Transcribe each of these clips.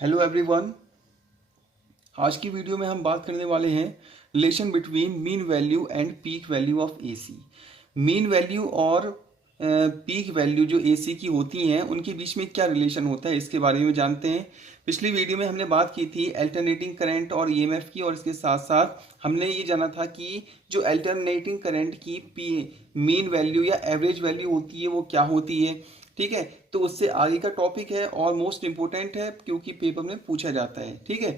Hello everyone. आज की video में हम बात करने वाले हैं relation between mean value and peak value of AC. Mean value और पीक वैल्यू जो एसी की होती हैं उनके बीच में क्या रिलेशन होता है इसके बारे में जानते हैं। पिछली वीडियो में हमने बात की थी अल्टरनेटिंग करंट और ईएमएफ की, और इसके साथ साथ हमने ये जाना था कि जो अल्टरनेटिंग करंट की मीन वैल्यू या एवरेज वैल्यू होती है वो क्या होती है। ठीक है, तो उससे आगे का टॉपिक है और मोस्ट इंपोर्टेंट है क्योंकि पेपर में पूछा जाता है। ठीक है,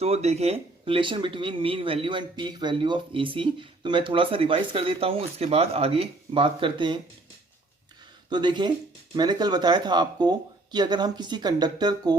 तो देखें relation between mean value and peak value of AC. तो मैं थोड़ा सा रिवाइज कर देता हूं, उसके बाद आगे बात करते हैं। तो देखें, मैंने कल बताया था आपको कि अगर हम किसी कंडक्टर को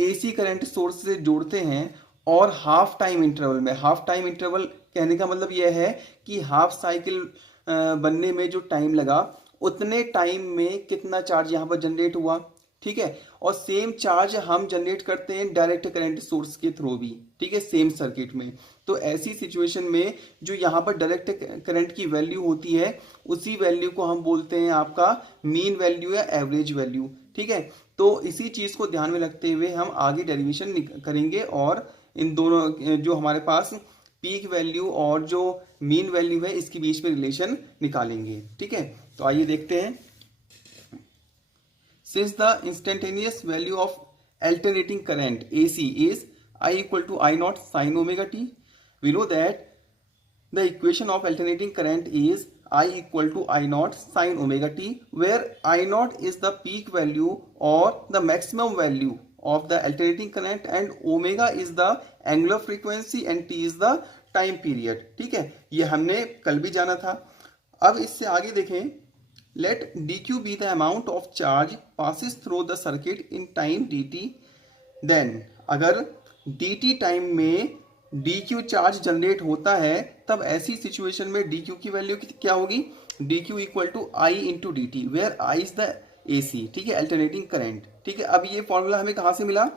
एसी करंट सोर्स से जोड़ते हैं और हाफ टाइम इंटरवल में, हाफ टाइम इंटरवल कहने का मतलब यह है कि हाफ साइकिल बनने में जो टाइम लगा उतने टाइम में कितना चार्ज यहाँ पर जनरेट हुआ। ठीक है, और सेम चार्ज हम जनरेट करते हैं डायरेक्ट करंट सोर्स के थ्रू भी। ठीक है, सेम सर्किट में। तो ऐसी सिचुएशन में जो यहाँ पर डायरेक्ट करंट की वैल्यू होती है उसी वैल्यू को हम बोलते हैं आपका मीन वैल्यू या एवरेज वैल्यू। ठीक है, तो इसी चीज को ध्यान में रखते हुए हम आगे डेरिवेशन करेंगे और इन दोनों जो हमारे पास पीक वैल्यू और जो मीन वैल्यू है इसके बीच में रिलेशन निकालेंगे। ठीक है, तो आइए देखते हैं। Since the instantaneous value of alternating current AC is I equal to I naught sin omega t, we know that the equation of alternating current is I equal to I naught sin omega t, where I naught is the peak value or the maximum value of the alternating current and omega is the angular frequency and t is the time period। ठीक है, ये हमने कल भी जाना था। अब इससे आगे देखें, let dq be the amount of charge passes through the circuit in time dt, then अगर dt टाइम में dq चार्ज जनरेट होता है तब ऐसी सिचुएशन में dq की वैल्यू क्या होगी, dq equal to i into D T, where i is the AC। ठीक है, अल्टरनेटिंग करंट। ठीक है, अब ये फॉर्मूला हमें कहाँ से मिला,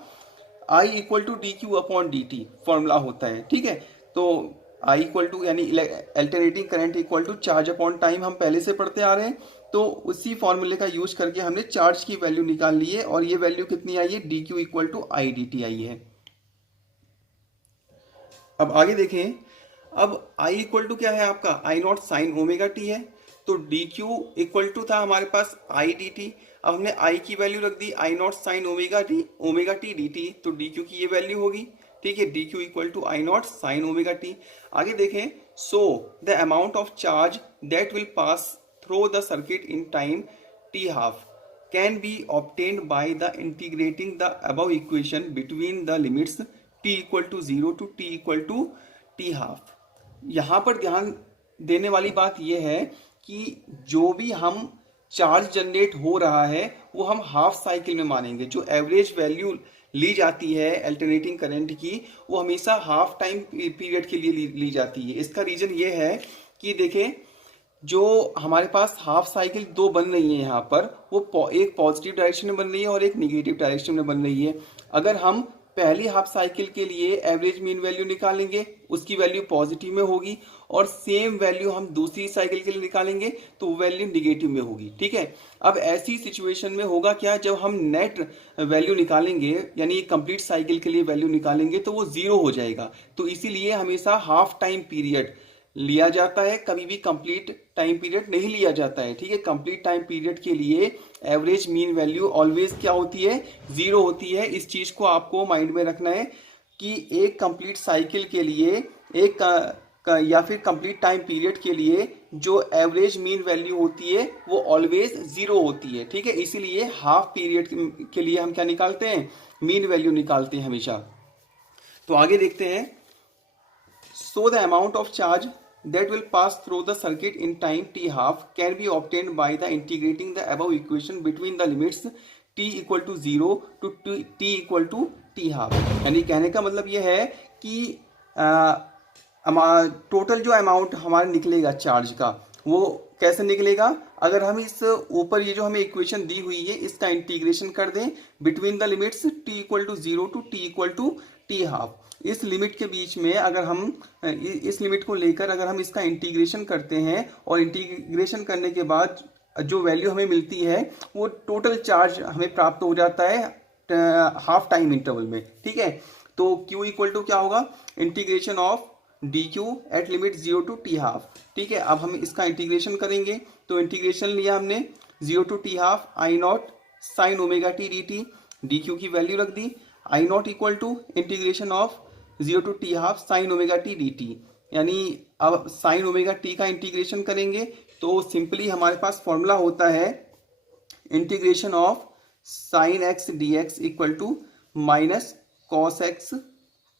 I equal to D Q upon D T formula होता है। ठीक है, तो I इक्वल टू यानी alternating current equal to charge upon time हम पहले से पढ़ते आ रहे हैं, तो उसी फॉर्मूले का यूज करके हमने चार्ज की वैल्यू निकाल ली है और ये वैल्यू कितनी आई है, D Q equal to I D T आई है। अब आगे देखें, अब I इक्वल टू क्या है आपका, आई नॉट साइन ओमेगा टी है, तो डी क्यू इक्वल टू था हमारे पास आई डी टी। अब हमने I की वैल्यू रख दी I naught sine omega T D T, तो डी क्यू की ये वैल्यू होगी। ठीक है, D Q equal to I naught sine omega T. आगे देखें, so the amount of charge that will pass through the circuit in time T half can be obtained by the integrating the above equation between the limits t equal to 0 to t equal to t half। यहाँ पर ध्यान देने वाली बात यह है कि जो भी हम चार्ज जनरेट हो रहा है वो हम हाफ साइकिल में मानेंगे। जो एवरेज वैल्यू ली जाती है अल्टरनेटिंग करंट की वो हमेशा हाफ टाइम पीरियड के लिए ली जाती है। इसका रीजन ये है कि देखें, जो हमारे पास हाफ साइकिल दो बन रही है यहाँ पर, वो एक पॉजिटिव डायरेक्शन में बन रही है और एक निगेटिव डायरेक्शन में बन रही है। अगर हम पहली हाफ साइकिल के लिए एवरेज मीन वैल्यू निकालेंगे उसकी वैल्यू पॉजिटिव में होगी, और सेम वैल्यू हम दूसरी साइकिल के लिए निकालेंगे तो वो वैल्यू निगेटिव में होगी। ठीक है, अब ऐसी सिचुएशन में होगा क्या, जब हम नेट वैल्यू निकालेंगे यानी कंप्लीट साइकिल के लिए वैल्यू निकालेंगे तो वो जीरो हो जाएगा। तो इसीलिए हमेशा हाफ टाइम पीरियड लिया जाता है, कभी भी कंप्लीट टाइम पीरियड नहीं लिया जाता है। ठीक है, कंप्लीट टाइम पीरियड के लिए एवरेज मीन वैल्यू ऑलवेज क्या होती है, जीरो होती है। इस चीज को आपको माइंड में रखना है कि एक कंप्लीट साइकिल के लिए या फिर कंप्लीट टाइम पीरियड के लिए जो एवरेज मीन वैल्यू होती है वो ऑलवेज जीरो होती है। ठीक है, इसीलिए हाफ पीरियड के लिए हम क्या निकालते हैं, मीन वैल्यू निकालते हैं हमेशा। तो आगे देखते हैं, so the amount of charge that will pass through the circuit in time t half can be obtained by the integrating the above equation between the limits t equal to 0 to t equal to t half। यानी कहने का मतलब ये है कि total जो amount हमारा निकलेगा चार्ज का वो कैसे निकलेगा, अगर हम इस ऊपर ये जो हमें इक्वेशन दी हुई है इसका इंटीग्रेशन कर दें between the limits t equal to 0 to t equal to t half. इस लिमिट के बीच में अगर हम इस लिमिट को लेकर अगर हम इसका इंटीग्रेशन करते हैं और इंटीग्रेशन करने के बाद जो वैल्यू हमें मिलती है वो टोटल चार्ज हमें प्राप्त हो जाता है हाफ टाइम इंटरवल में, ठीक है। तो Q इक्वल टू क्या होगा, integration of D Q at limit 0 to T half, ठीक है। अब हम इसका इंटीग्रेशन करेंगे, तो इंटीग्रेशन लिया हमने 0 to T half I naught sine omega T D T, D Q की वैल्यू रख दी, I naught equal to integration of 0 to T half sine omega T D T, यानी अब साइन ओमेगा टी का integration करेंगे तो simply हमारे पास फॉर्मूला होता है integration of sine X D X equal to minus cos X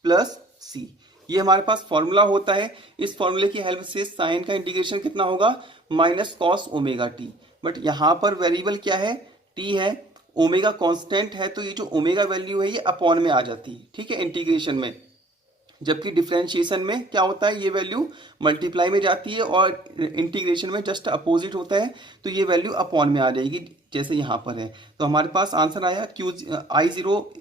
plus C, ये हमारे पास फॉर्मूला होता है। इस फॉर्मूले की हेल्प से साइन का इंटीग्रेशन कितना होगा, minus cos omega T, but यहाँ पर वेरिएबल क्या है, टी है, ओमेगा कांस्टेंट है, तो ये जो ओमेगा वैल्यू है ये अपॉन में आ जाती है, ठीक है, इंटीग्रेशन में। जबकि डिफरेंशिएशन में क्या होता है, ये वैल्यू मल्टीप्लाई में जाती है और इंटीग्रेशन में जस्ट अपोजिट होता है, तो ये वैल्यू अपॉन में आ जाएगी जैसे यहाँ पर है। तो हमारे पास आंसर आया Q I zero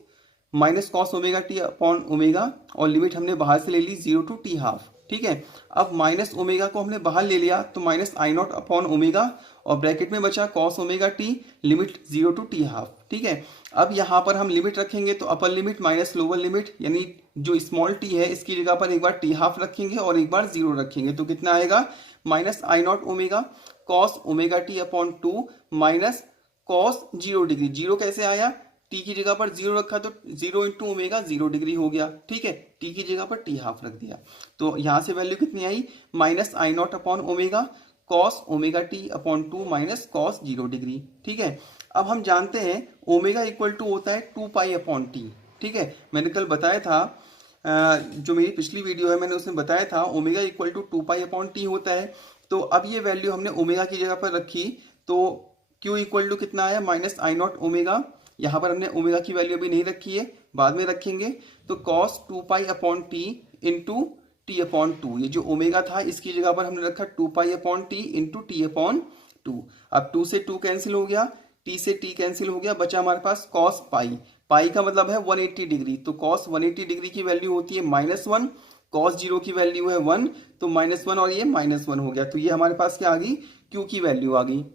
minus cos omega T upon omega, और लिमिट हमने बाहर से ले ली 0 टू टी हाफ, ठीक है। अब माइनस ओमेगा को हमने बाहर ले लिया तो minus I not upon omega, और ब्रैकेट में बचा cos omega T limit 0 to T half, ठीक है। अब यहाँ पर हम लिमिट रखेंगे तो upper limit minus lower limit, यानी जो स्मॉल टी है इसकी जगह पर एक बार टी हाफ रखेंगे और एक बार 0 रखेंगे, तो कितना आएगा, minus I not omega cos omega T upon 2 minus cos 0 degree. 0 कैसे आया, टी की जगह पर 0 रखा तो 0 इंटू ओमेगा 0 डिग्री हो गया, ठीक है। टी की जगह पर टी हाफ रख दिया, तो यहाँ से वैल्यू कितनी आई, minus I not upon omega cos omega T upon 2 minus cos 0 degree, ठीक है। अब हम जानते हैं ओमेगा इक्वल टू होता है 2 पाई अपॉन टी, ठीक है। मैंने कल बताया था, जो मेरी पिछली वीडियो है मैंने उसमें बताया था omega equal to 2 pi upon T होता है। तो अब ये वैल्यू हमने ओमेगा की जगह पर रखी, तो क्यू इक्वल टू कितना आया, माइनस आई नॉट ओमेगा, यहाँ पर हमने ओमेगा की वैल्यू अभी नहीं रखी है, बाद में रखेंगे, तो cos 2 pi upon T into T upon 2, ये जो ओमेगा था इसकी जगह पर हमने रखा 2 pi upon T into T upon 2। अब 2 से 2 कैंसिल हो गया, टी से टी कैंसिल हो गया, बचा हमारे पास कॉस पाई, पाई का मतलब है 180 डिग्री, तो कॉस 180 डिग्री की वैल्यू होती है -1, कॉस 0 की वैल्यू है 1, तो -1 और ये -1 हो गया, तो ये हमारे पास क्या आ गई, क्यू की वैल्यू आ गई।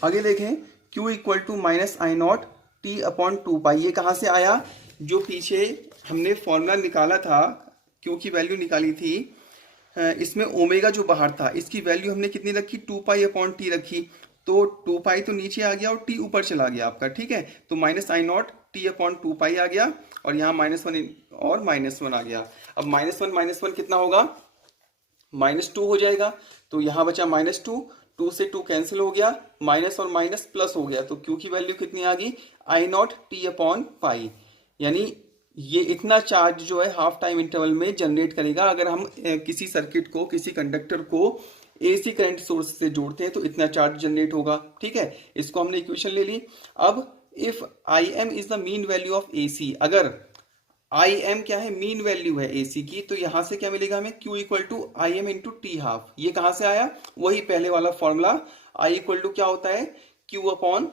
आगे देखें, Q equal to minus I not T upon 2 pi, ये कहाँ से आया, जो पीछे हमने फॉर्मूला निकाला था, Q की वैल्यू निकाली थी, इसमें ओमेगा जो बाहर था इसकी वैल्यू हमने कितनी रखी, 2 पाई अपॉन टी रखी, तो 2 पाई तो नीचे आ गया और टी ऊपर चला गया आपका, ठीक है। तो minus I not T upon 2 पाई आ गया, और यहाँ -1 और -1 आ गया। अब -1 कितना होगा, -2 हो जाएगा, तो यहाँ बचा -2, 2 से 2 कैंसिल हो गया, माइनस और माइनस प्लस हो गया, तो Q की वैल्यू कितनी आ गई, आई नॉट टी अपॉन पाई, यानी ये इतना चार्ज जो है हाफ टाइम इंटरवल में जनरेट करेगा। अगर हम किसी सर्किट को, किसी कंडक्टर को एसी करंट सोर्स से जोड़ते हैं तो इतना चार्ज जनरेट होगा, ठीक है। इसको हमने इक्वेशन ले ली। अब if I am is the mean value of AC, अगर आई एम क्या है, मीन वैल्यू है एसी की, तो यहां से क्या मिलेगा हमें, Q equal to I M into T half. ये कहां से आया, वही पहले वाला फॉर्मूला, आई इक्वल टू क्या होता है, Q अपॉन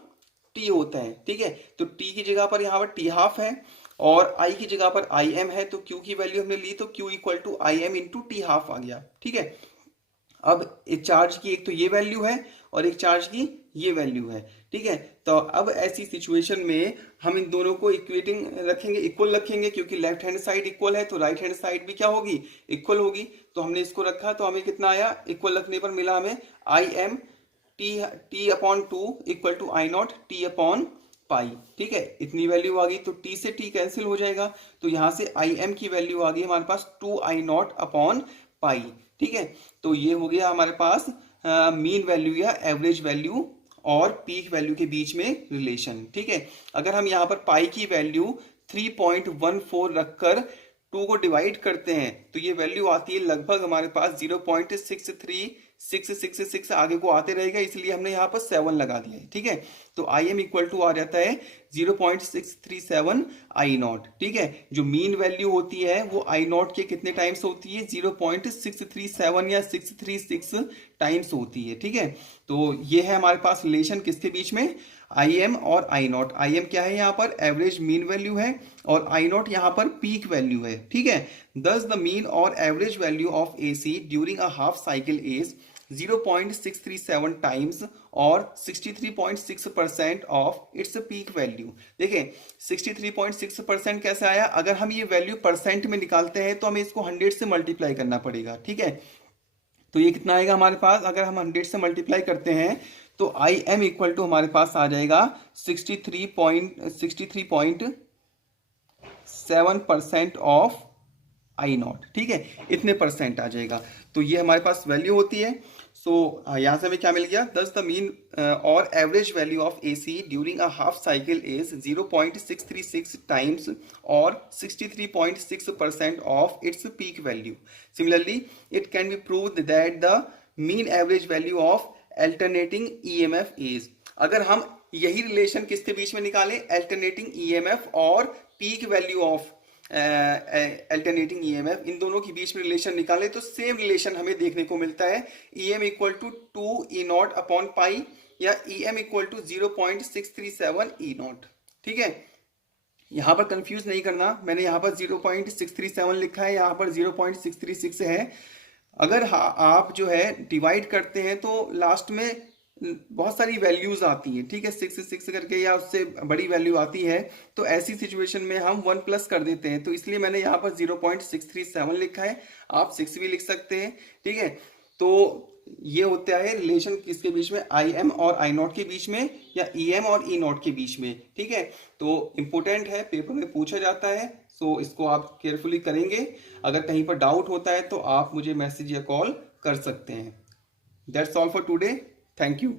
टी होता है, ठीक है। तो टी की जगह पर यहाँ पर टी हाफ है और आई की जगह पर आई एम है, तो Q की वैल्यू हमने ली, तो Q equal to I M into T half आ गया, ठीक है। अब एक चार्ज की एक तो ये वैल्यू है और एक चार्ज की ये वैल्यू है, ठीक है। तो अब ऐसी सिचुएशन में हम इन दोनों को इक्वेटिंग रखेंगे, इक्वल रखेंगे, क्योंकि लेफ्ट हैंड साइड इक्वल है तो राइट हैंड साइड भी क्या होगी, इक्वल होगी। तो हमने इसको रखा तो हमें कितना आया, इक्वल रखने पर मिला हमें I M T upon 2 equal to I not T upon pi, ठीक है। इतनी वैल्यू आ गई, तो टी से टी कैंसिल हो जाएगा, तो यहाँ से आई एम की वैल्यू आ गई हमारे पास 2 आई नॉट अपॉन पाई, ठीक है। तो ये हो गया हमारे पास मीन वैल्यू या एवरेज वैल्यू और पीक वैल्यू के बीच में रिलेशन, ठीक है। अगर हम यहाँ पर पाई की वैल्यू 3.14 रखकर 2 को डिवाइड करते हैं तो ये वैल्यू आती है लगभग हमारे पास 0.63666, आगे को आते रहेगा, इसलिए हमने यहाँ पर 7 लगा दिया है, ठीक है। तो आई एम इक्वल टू आ जाता है 0.637 आई नॉट, ठीक है। जो मीन वैल्यू होती है वो आई नॉट के कितने टाइम्स होती है, 0.637 या 636 टाइम्स होती है, ठीक है। तो ये है हमारे पास रिलेशन किसके बीच में, आई एम और आई नॉट। आई एम क्या है, यहाँ पर एवरेज मीन वैल्यू है और आई नॉट यहाँ पर पीक वैल्यू है, ठीक है। दस द मीन और average value of AC during a half cycle is 0.637 times और 63.6% ऑफ इट्स पीक वैल्यू। देखें 63.6% कैसे आया, अगर हम ये वैल्यू परसेंट में निकालते हैं तो हमें इसको 100 से मल्टीप्लाई करना पड़ेगा, ठीक है। तो ये कितना आएगा हमारे पास, अगर हम 100 से मल्टीप्लाई करते हैं तो आई एम इक्वल टू हमारे पास आ जाएगा 63.7% ऑफ आई नॉट, ठीक है, इतने परसेंट आ जाएगा। तो ये हमारे पास वैल्यू होती है। सो यहाँ से हमें क्या मिल गया, दस द मीन और average value of A C during a half cycle is 0.636 times और 63.6% of its peak value. Similarly it can be proved that the mean average value of alternating EMF is, अगर हम यही relation किसके बीच में निकालें, alternating EMF और peak value of alternating EMF, इन दोनों के बीच में रिलेशन निकाले तो सेम रिलेशन हमें देखने को मिलता है, EM equal to 2 E naught upon pi या EM equal to 0.637 E naught, ठीक है। यहां पर कंफ्यूज नहीं करना, मैंने यहां पर 0.637 लिखा है, यहां पर 0.636 है। अगर आप जो है डिवाइड करते हैं तो लास्ट में बहुत सारी वैल्यूज आती हैं, ठीक है, 6 करके या उससे बड़ी वैल्यू आती है, तो ऐसी सिचुएशन में हम 1 प्लस कर देते हैं, तो इसलिए मैंने यहाँ पर 0.637 लिखा है, आप 6 भी लिख सकते हैं, ठीक है। तो ये होता है रिलेशन किसके बीच में, आई एम और आई नॉट के बीच में या ई एम और ई नॉट के बीच में, ठीक है। तो इंपॉर्टेंट है, पेपर में पूछा जाता है, सो इसको आप केयरफुली करेंगे। अगर कहीं पर डाउट होता है तो आप मुझे मैसेज या कॉल कर सकते हैं। That's all for today, thank you.